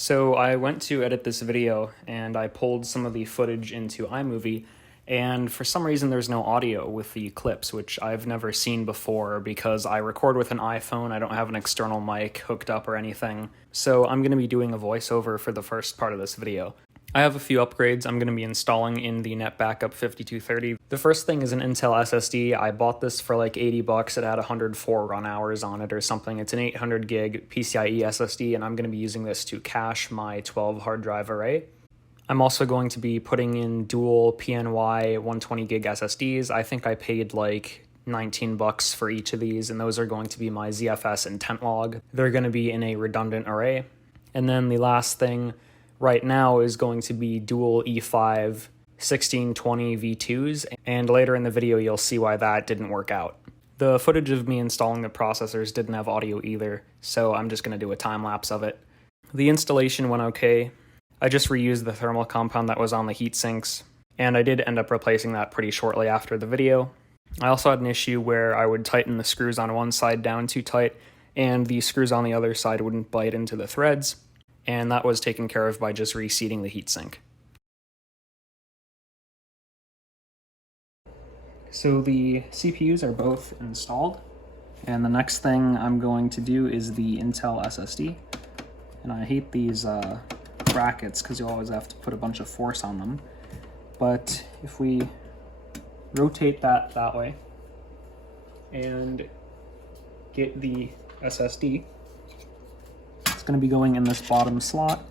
So I went to edit this video and I pulled some of the footage into iMovie, and for some reason there's no audio with the clips, which I've never seen before because I record with an iPhone. I don't have an external mic hooked up or anything. So I'm going to be doing a voiceover for the first part of this video. I have a few upgrades I'm going to be installing in the NetBackup 5230. The first thing is an Intel SSD. I bought this for like $80. It had 104 run hours on it or something. It's an 800 gig PCIe SSD, and I'm going to be using this to cache my 12 hard drive array. I'm also going to be putting in dual PNY 120 gig SSDs. I think I paid like $19 for each of these, and those are going to be my ZFS intent log. They're going to be in a redundant array. And then the last thing right now is going to be dual E5 1620 V2s, and later in the video you'll see why that didn't work out. The footage of me installing the processors didn't have audio either, so I'm just going to do a time lapse of it. The installation went okay. I just reused the thermal compound that was on the heat sinks, and I did end up replacing that pretty shortly after the video. I also had an issue where I would tighten the screws on one side down too tight, and the screws on the other side wouldn't bite into the threads, and that was taken care of by just reseating the heatsink. So the CPUs are both installed, and the next thing I'm going to do is the Intel SSD. And I hate these brackets because you always have to put a bunch of force on them. But if we rotate that way and get the SSD, going to be going in this bottom slot,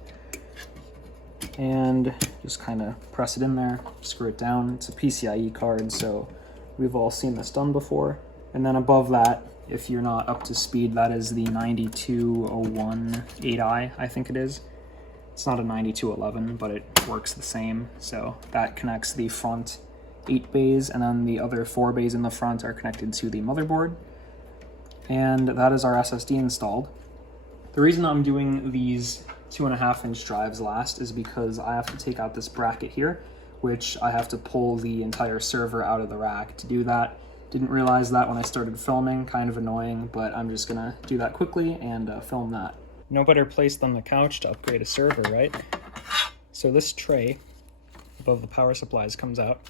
and just kind of press it in there, screw it down. It's a PCIe card, so we've all seen this done before. And then above that, if you're not up to speed, that is the 9201 8i, I think it is. It's not a 9211, but it works the same. So that connects the front 8 bays, and then the other 4 bays in the front are connected to the motherboard. And that is our SSD installed. The reason I'm doing these 2.5-inch drives last is because I have to take out this bracket here, which I have to pull the entire server out of the rack to do that. Didn't realize that when I started filming, kind of annoying, but I'm just gonna do that quickly and film that. No better place than the couch to upgrade a server, right? So this tray above the power supplies comes out,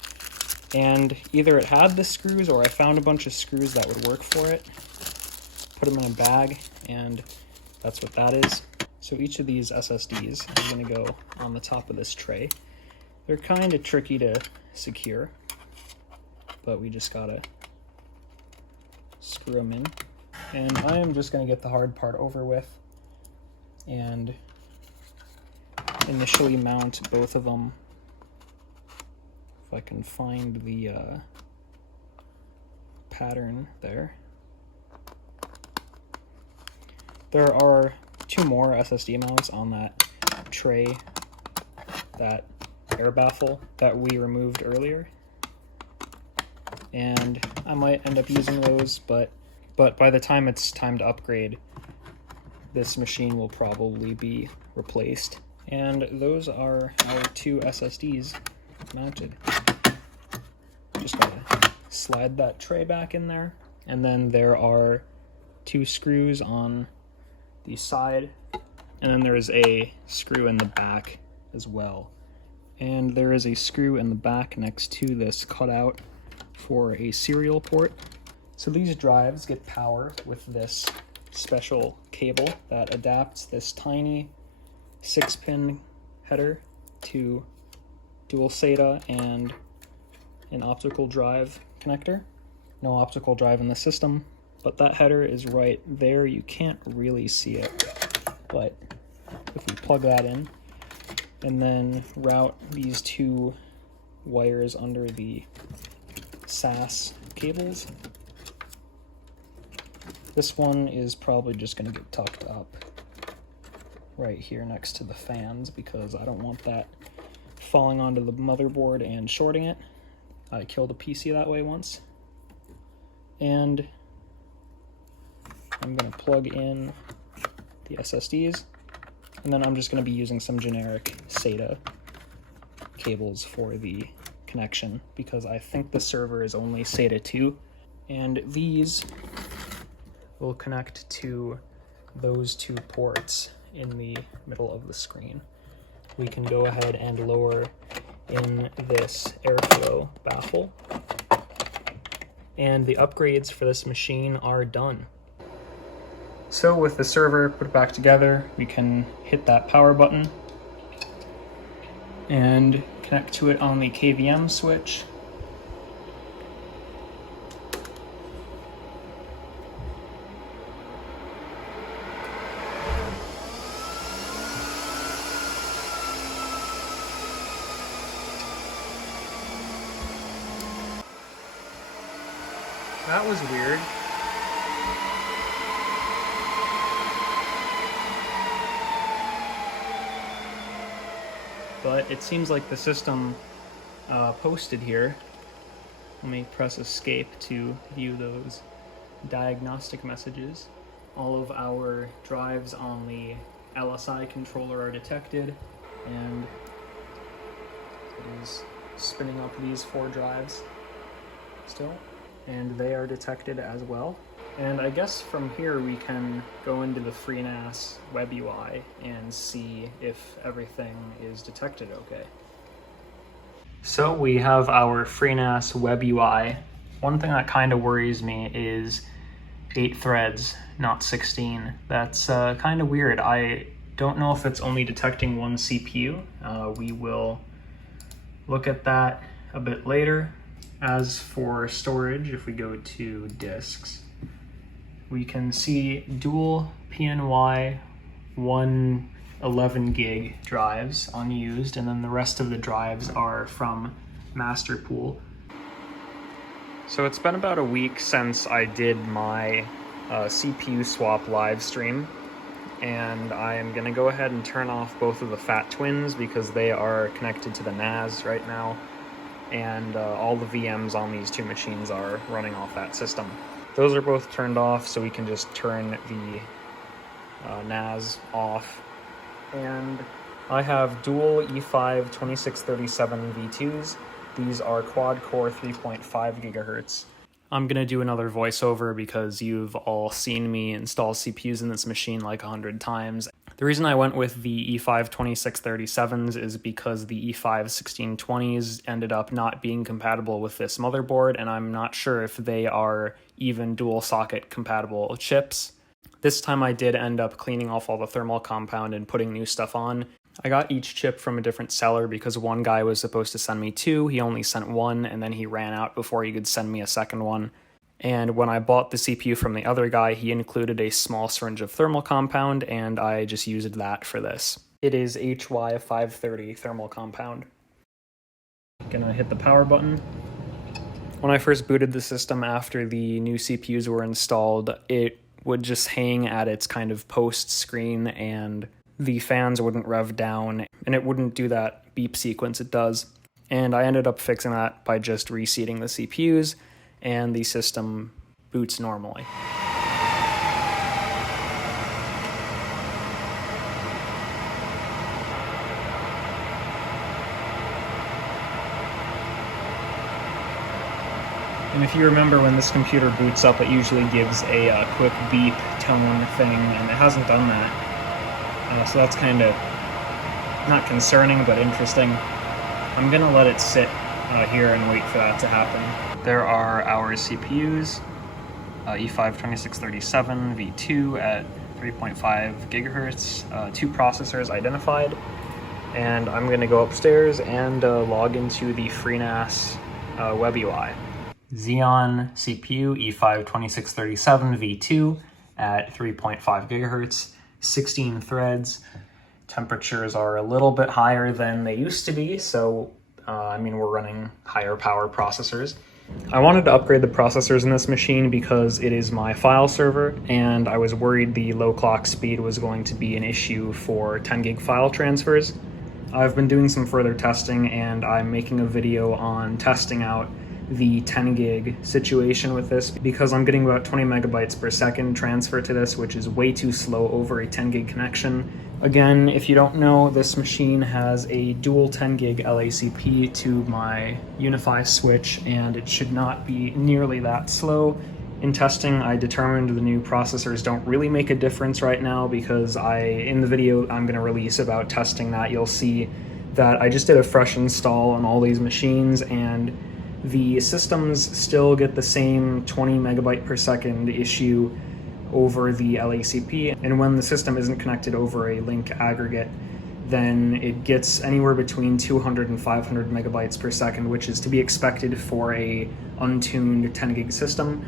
and either it had the screws or I found a bunch of screws that would work for it, put them in a bag, and that's what that is. So each of these SSDs is going to go on the top of this tray. They're kind of tricky to secure, but we just gotta screw them in. And I am just going to get the hard part over with and initially mount both of them. If I can find the pattern there. There are 2 more SSD mounts on that tray, that air baffle that we removed earlier, and I might end up using those, but by the time it's time to upgrade, this machine will probably be replaced. And those are our 2 SSDs mounted. Just gotta slide that tray back in there, and then there are 2 screws on the side, and then there is a screw in the back as well. And there is a screw in the back next to this cutout for a serial port. So these drives get power with this special cable that adapts this tiny 6-pin header to dual SATA and an optical drive connector. No optical drive in the system, but that header is right there. You can't really see it, but if we plug that in and then route these 2 wires under the SAS cables, this one is probably just going to get tucked up right here next to the fans because I don't want that falling onto the motherboard and shorting it. I killed a PC that way once. And I'm going to plug in the SSDs, and then I'm just going to be using some generic SATA cables for the connection because I think the server is only SATA 2, and these will connect to those 2 ports in the middle of the screen. We can go ahead and lower in this airflow baffle. And the upgrades for this machine are done. So with the server put back together, we can hit that power button and connect to it on the KVM switch. That was weird. But it seems like the system posted here. Let me press escape to view those diagnostic messages. All of our drives on the LSI controller are detected, and it is spinning up these 4 drives still, and they are detected as well. And I guess from here we can go into the FreeNAS Web UI and see if everything is detected okay. So we have our FreeNAS Web UI. One thing that kind of worries me is 8 threads, not 16. That's kind of weird. I don't know if it's only detecting one CPU. We will look at that a bit later. As for storage, if we go to disks, we can see dual PNY 111 gig drives unused, and then the rest of the drives are from master pool. So it's been about a week since I did my CPU swap live stream, and I am going to go ahead and turn off both of the Fat Twins because they are connected to the NAS right now, and all the VMs on these 2 machines are running off that system. Those are both turned off, so we can just turn the NAS off. And I have dual E5 2637 V2s. These are quad-core 3.5 gigahertz. I'm gonna do another voiceover because you've all seen me install CPUs in this machine like 100 times. The reason I went with the E5 2637s is because the E5 1620s ended up not being compatible with this motherboard, and I'm not sure if they are even dual socket compatible chips. This time I did end up cleaning off all the thermal compound and putting new stuff on. I got each chip from a different seller because one guy was supposed to send me 2, he only sent 1, and then he ran out before he could send me a second one. And when I bought the CPU from the other guy, he included a small syringe of thermal compound, and I just used that for this. It is HY530 thermal compound. Gonna hit the power button. When I first booted the system after the new CPUs were installed, it would just hang at its kind of post screen, and the fans wouldn't rev down, and it wouldn't do that beep sequence it does. And I ended up fixing that by just reseating the CPUs, and the system boots normally. And if you remember, when this computer boots up, it usually gives a quick beep tone thing, and it hasn't done that. So that's kind of not concerning, but interesting. I'm gonna let it sit here and wait for that to happen. There are our CPUs, E5 2637 V2 at 3.5 gigahertz, 2 processors identified, and I'm gonna go upstairs and log into the FreeNAS Web UI. Xeon CPU E5 2637 V2 at 3.5 gigahertz, 16 threads. Temperatures are a little bit higher than they used to be, so we're running higher power processors. I wanted to upgrade the processors in this machine because it is my file server, and I was worried the low clock speed was going to be an issue for 10 gig file transfers. I've been doing some further testing, and I'm making a video on testing out the 10 gig situation with this because I'm getting about 20 megabytes per second transfer to this, which is way too slow over a 10 gig connection. Again, if you don't know, this machine has a dual 10 gig LACP to my UniFi switch, and it should not be nearly that slow. In testing, I determined the new processors don't really make a difference right now because in the video I'm going to release about testing that, you'll see that I just did a fresh install on all these machines, and the systems still get the same 20 megabyte per second issue over the LACP, and when the system isn't connected over a link aggregate, then it gets anywhere between 200 and 500 megabytes per second, which is to be expected for a untuned 10 gig system.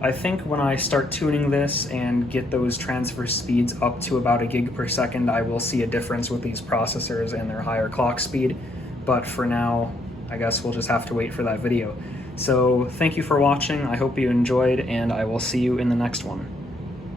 I think when I start tuning this and get those transfer speeds up to about a gig per second, I will see a difference with these processors and their higher clock speed. But for now, I guess we'll just have to wait for that video. So thank you for watching. I hope you enjoyed, and I will see you in the next one.